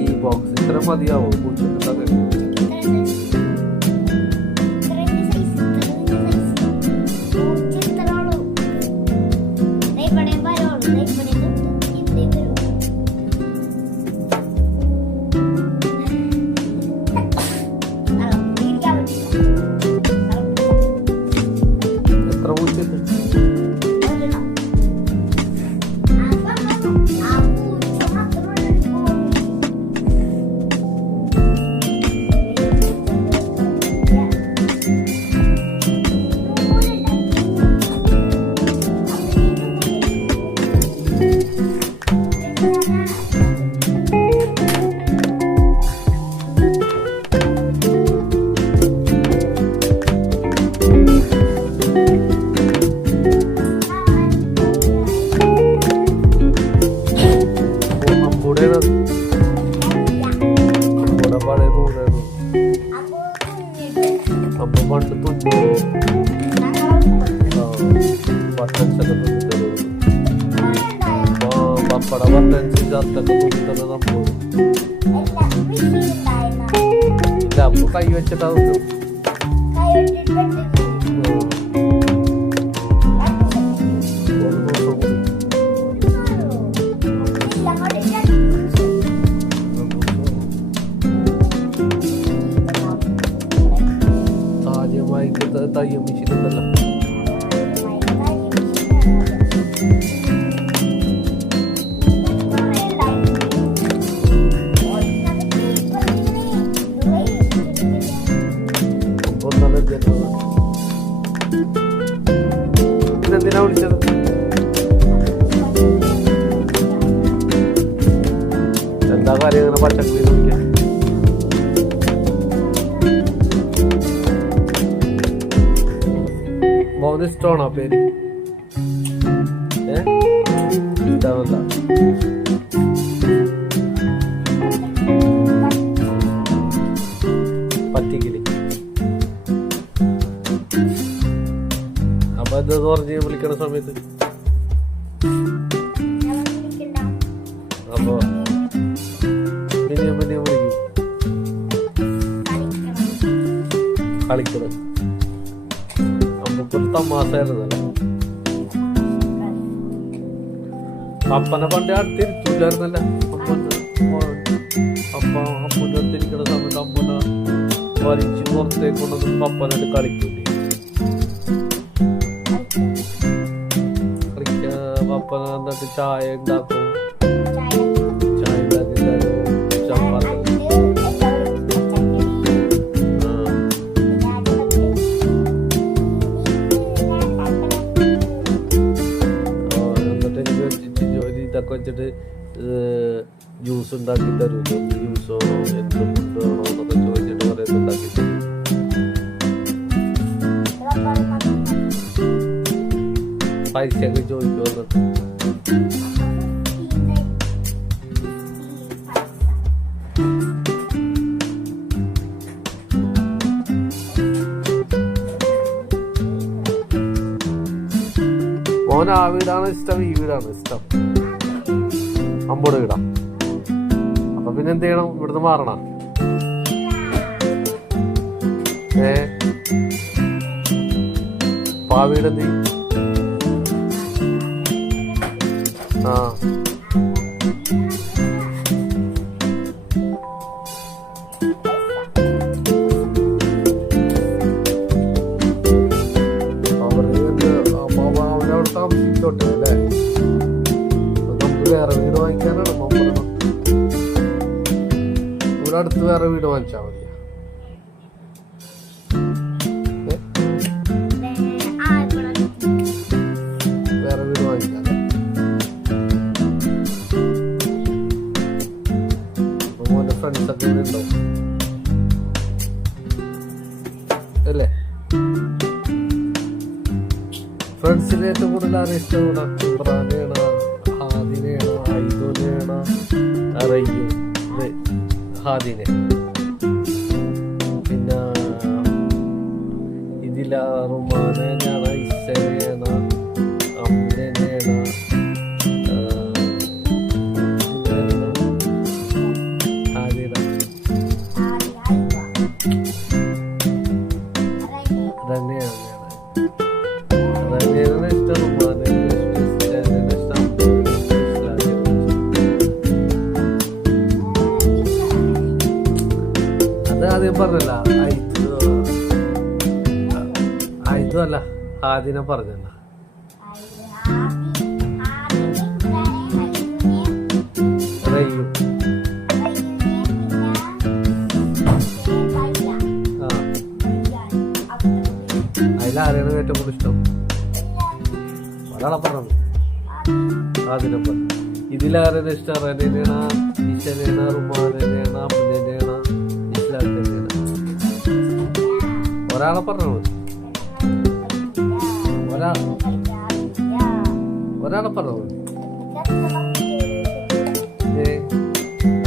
ഈ ബോക്സ് ഇത്ര മതിയാവോ പൂച്ചക്ക്? എത്ര പൂച്ചയുണ്ട്? അപ്പൊ പണ്ട് തുന്നി ബട്ടൻസൊക്കെ തുന്നി പപ്പട ബട്ടൻസ് ചത്തൊക്കെ തുന്നി തന്നെ നമ്മൾ ഇല്ല അപ്പൊ കൈ വെച്ചിട്ടാ തുന്നും. തയ്യം മെഷീൻ ഉണ്ടല്ലോ. എന്തിനാ വിളിച്ചത്? എന്താ കാര്യം ഇങ്ങനെ പച്ചക്കറി വിളിക്കാൻ? മോന് ഇഷ്ടമാണോ പേര്? ഇഷ്ടമല്ല. പറ്റിക്കില് അപ്പൊ എന്താ പറഞ്ഞ് വിളിക്കണ സമയത്ത് അപ്പൊ പിന്നെയും വിളിക്കും കളിക്കണം. നമുക്കൊരു തമാശയായിരുന്നല്ലോ. അപ്പനെ പണ്ട് അടുത്തിരിക്കില്ലായിരുന്നല്ല. അപ്പൻ്റെ അടുത്തിരിക്കുന്ന സമയത്ത് അപ്പനെ വലിച്ച് പുറത്തേക്ക് കൊണ്ടൊന്നും അപ്പനായിട്ട് കളിക്കൂലേ. അപ്പന എന്നിട്ട് ചായ ഉണ്ടാക്കും. ചായ ഉണ്ടാക്കി ചപ്പാത്തി ഇതൊക്കെ വെച്ചിട്ട് ജ്യൂസ് ഉണ്ടാക്കി തരും. ജ്യൂസോ എന്ത് ഫുഡ് വേണോ എന്നൊക്കെ ചോദിച്ചിട്ട് കുറേ ഉണ്ടാക്കി തരും. പൈസയൊക്കെ ചോദിച്ചു വന്നിട്ട് മോൻ ആ വീടാണ് ഇഷ്ടം ഈ വീടാണ് ഇഷ്ടം? അമ്പോട് വീടാ. അപ്പൊ പിന്നെ എന്ത് ചെയ്യണം? ഇവിടുന്ന് മാറണം. അപ്പൊ ആ വീട് എന്ത് ചെയ്യും? ആ അവനവിടെ താമസിച്ചോട്ടെ അല്ലേ? നമുക്ക് വേറെ വീട് വാങ്ങിക്കാനാണ് മോൻ പറഞ്ഞത്. തൊട്ടടുത്ത് വേറെ വീട് വാങ്ങിച്ചാൽ മതിയാ? വേറെ വീട് വാങ്ങിക്കാം. അപ്പൊ മോന്റെ ഫ്രണ്ട്സ് ഒക്കെ ഇവിടെ ഉണ്ടാവും അല്ലേ? ഫ്രണ്ട്സിന് ഏറ്റവും കൂടുതൽ ആരെ ഇഷ്ടം? ഇമ്രാനെയാണ്, ഹാദിനെയാണ്, ഐദുനെയാണ്, റയ്യു ഹാദിനെ, പിന്നെ ഇതില റുമാനെയാണ്, ഇസനെയാണ്, അമ്മിനെയാണ്, ആദ്യം പറഞ്ഞല്ല അല്ല ആദ്യം പറഞ്ഞല്ല. റയ്യു അതിലാരെയാണ് ഏറ്റവും കൂടുതൽ ഇഷ്ടം? ഒരാളെ പറഞ്ഞു അതിനപ്പം. ഇതിലാരെയാണ് ഇഷ്ടം? റനേനെയാണ്, ഇശനെയാണ്, റുമാനെയാണ്, അമ്മനെയാണ്, ഇസ്ലാമിനെയാണ്? ഒരാളെ പറഞ്ഞു. ഒരാളെ പറഞ്ഞു.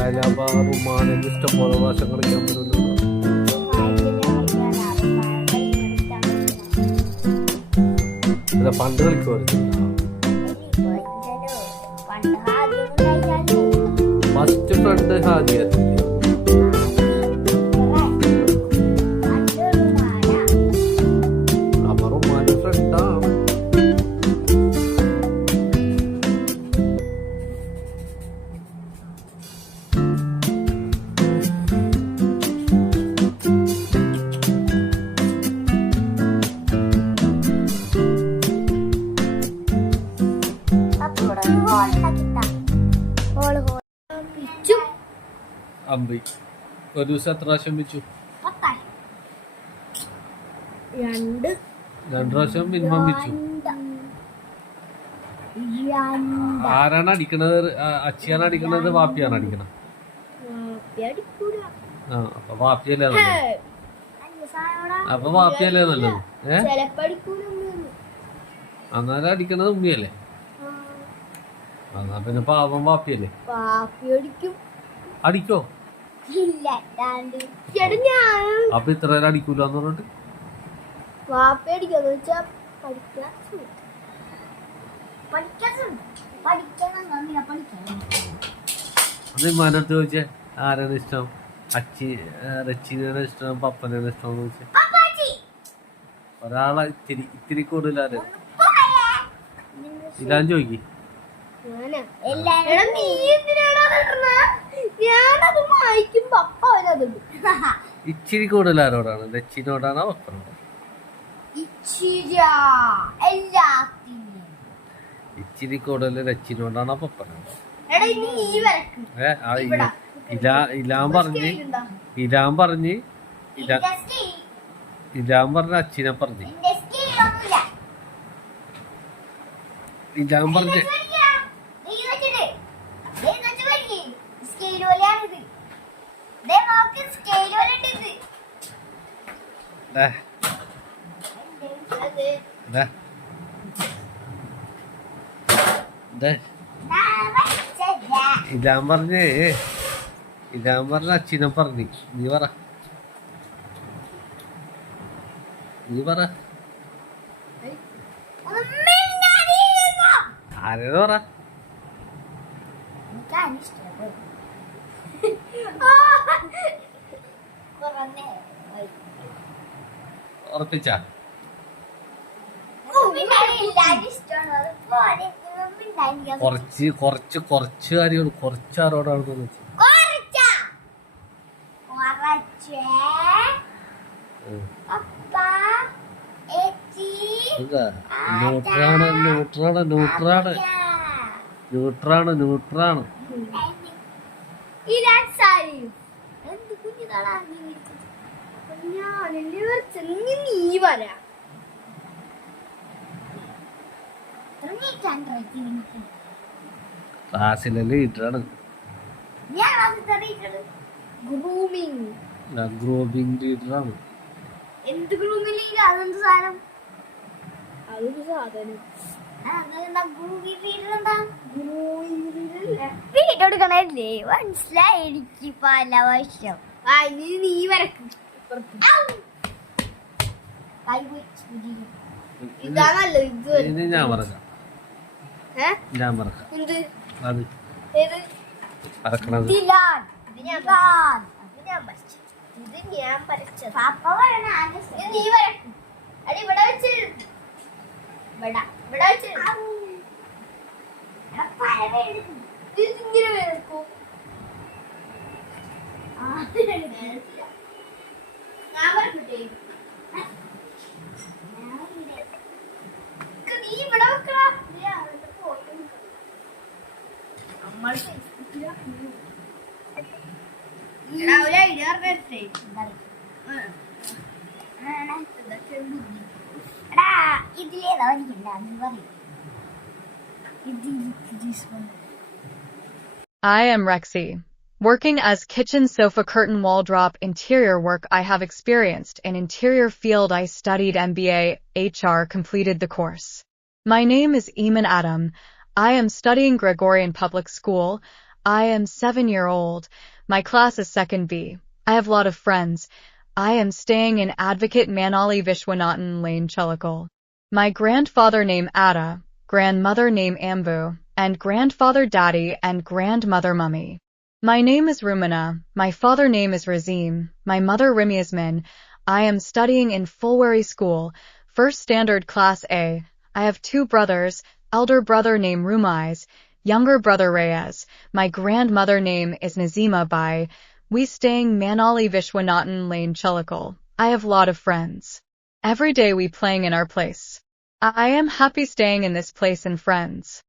അതിലാകുമ്പോ റുമാനെക്ക് ഇഷ്ടം പോലെ ഭാഷ കളിക്കാൻ പറ്റുമല്ലോ. പണ്ട് കളിക്കുമായിരുന്നു. ഫസ്റ്റ് ഫ്രണ്ട് ഹാദിയായിരുന്നു. അപ്പൊ റുമാന്റെ ഫ്രണ്ടാണ്. അമ്പി ഒരു ദിവസം എത്ര പ്രാവശ്യം വെച്ചു? 2 പ്രാവശ്യം മിനിമം വെച്ചു. ആരാണ് അടിക്കണത്? അച്ചിയാണ് അടിക്കണത്? വാപ്പിയാണ് അടിക്കണത്? ആ അപ്പൊ വാപ്പിയല്ലേ നല്ലത്? അപ്പൊ വാപ്പിയല്ലേ നല്ലത്? അന്നേരം അടിക്കണത് ഉമ്മിയല്ലേ? എന്നാ പിന്നെ പാവം വാപ്പിയല്ലേ? അടിക്കോ? അപ്പൊ ഇത്ര നേരം അടിക്കൂലെന്ന് പറഞ്ഞിട്ട് മനത്ത് ചോദിച്ചേ ആരാണ് ഇഷ്ടം? റച്ചിനാണ് ഇഷ്ടം, പപ്പനാണ് ഇഷ്ടം എന്ന് ചോദിച്ചേ. ഒരാളെ ഇത്തിരി കൂടുതലാണ് ഇല്ലാന്ന് ചോദിക്കി. ഇച്ചിരി കൂടുതൽ ആരോടാണ്? ലച്ചിനോടാണോ പപ്പനോടാണോ? ഇച്ചിരി കൂടുതൽ ലച്ചിനോടാണോ പപ്പനോടാണോ? ഇലാൻ പറഞ്ഞ് അച്ഛനെ പറഞ്ഞ് ഇലാൻ പറഞ്ഞ് ഇതാൻ പറഞ്ഞ അച്ഛനെ പറഞ്ഞ് നീ പറ ആരേന്ന് പറ. ഉറപ്പിച്ച കുറച്ച് കാര്യങ്ങൾ കുറച്ചാരോടാണെന്ന് വെച്ചാൽ ന്യൂട്രാണ് നീ വരാ ക്ലാസ്സിലെ ലീഡറാണ്. ഗ്രൂമിംഗ് ലീഡറാണ്. എന്ത് ഗ്രൂമിംഗ്? അതെന്ത് സാധനം? അതൊരു സാധനം. വീട്ടെടുക്കണല്ലേ? മനസ്സിലായി എനിക്ക് പല വർഷം. നീ വരക്കും. ഇതാ നല്ലത്. ഇത് ഞാൻ മറക്കാം. ഞാൻ മറക്കാം. എന്ത്? അത് ഏത് മറക്കണത്? ഇത് ഞാൻ വരച്ചത്. നീ വരക്കും. അടി ഇവിടെ വെച്ച് ഇവിടെ വെച്ച് ഇങ്ങനെ വരക്കും. ഞാൻ വരക്കട്ടെ? നീ ഇവിടെ വെക്കടാ. നമ്മൾ ഇതിലേതാ I am Rexy. Working as kitchen sofa curtain wall drop interior work, I have experienced in interior field. I studied MBA HR, completed the course. My name is Eamon Adam. I am studying Gregorian Public School. I am 7-year-old. My class is 2nd B. I have a lot of friends. I am staying in Advocate Manali Vishwanathan Lane, Chulikal. My grandfather name Ada, grandmother name Ambu, and grandfather Daddy and grandmother Mummy. My name is Rumana. My father name is Razim. My mother Rimi Yasmin. I am studying in Fulwary School, 1st Standard Class A. I have 2 brothers, elder brother name Rumais, younger brother Reyes. My grandmother name is Nazima Bai. We staying Manali Vishwanathan Lane, Chulikal. I have lot of friends. Every day we playing in our place. I am happy staying in this place and friends.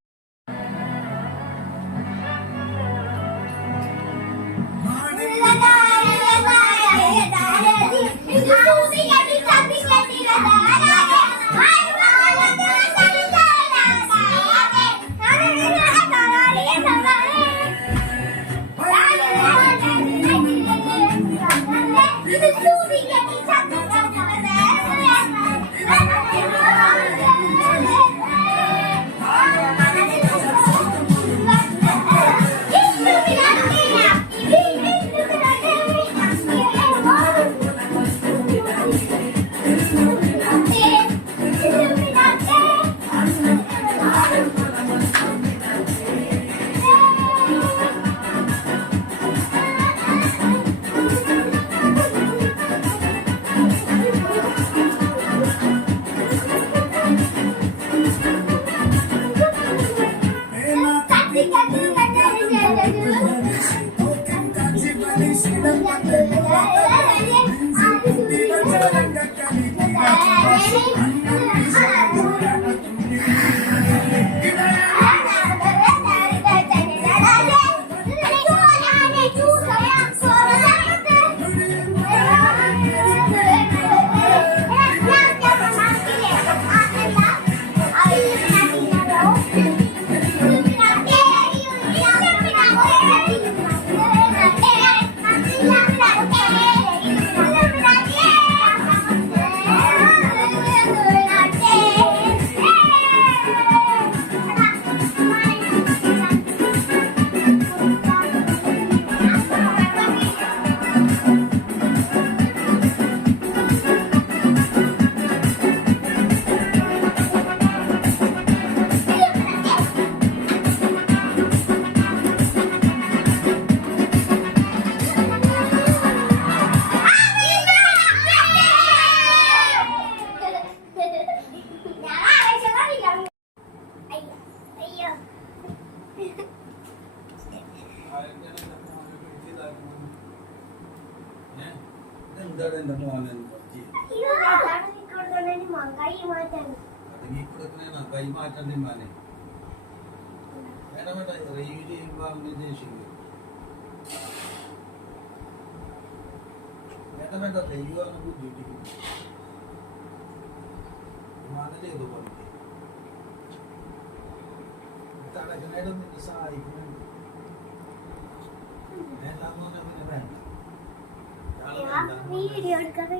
Video എടുക്കാതെ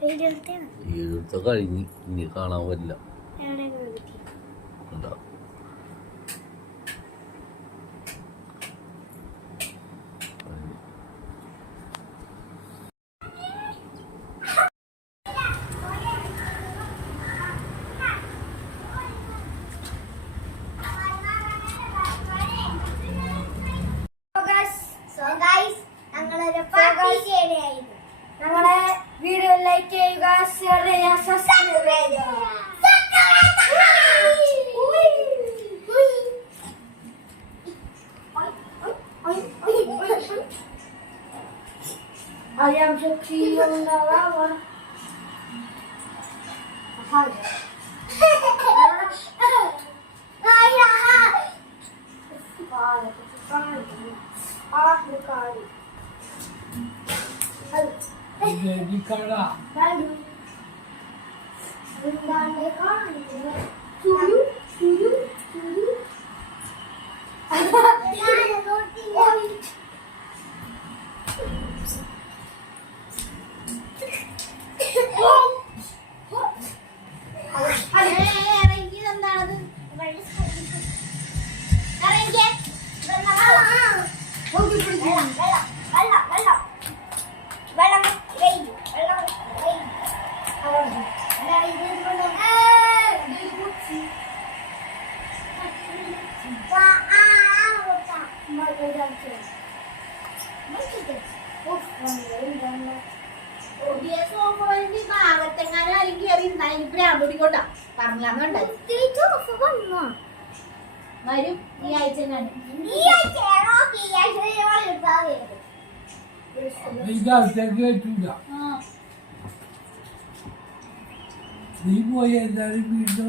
video എടുത്താണ് എഴുത്ത കഴിഞ്ഞ് ഇനി കാണാൻ പറ്റില്ല കണ്ടോ? ഞങ്ങളൊരു party ചെയ്യാനായിരുന്നു. ഞങ്ങളെ വീഡിയോ ലൈക്ക് ചെയ്യുക, ഷെയർ ചെയ്യുക, സബ്സ്ക്രൈബ് ചെയ്യുക. I am Jackie on the lava. വരും ഈ ആഴ്ച നീ പോയി എല്ലാരും വീണ്ടും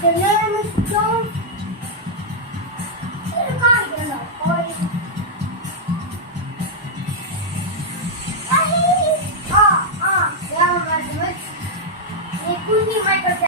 The name is John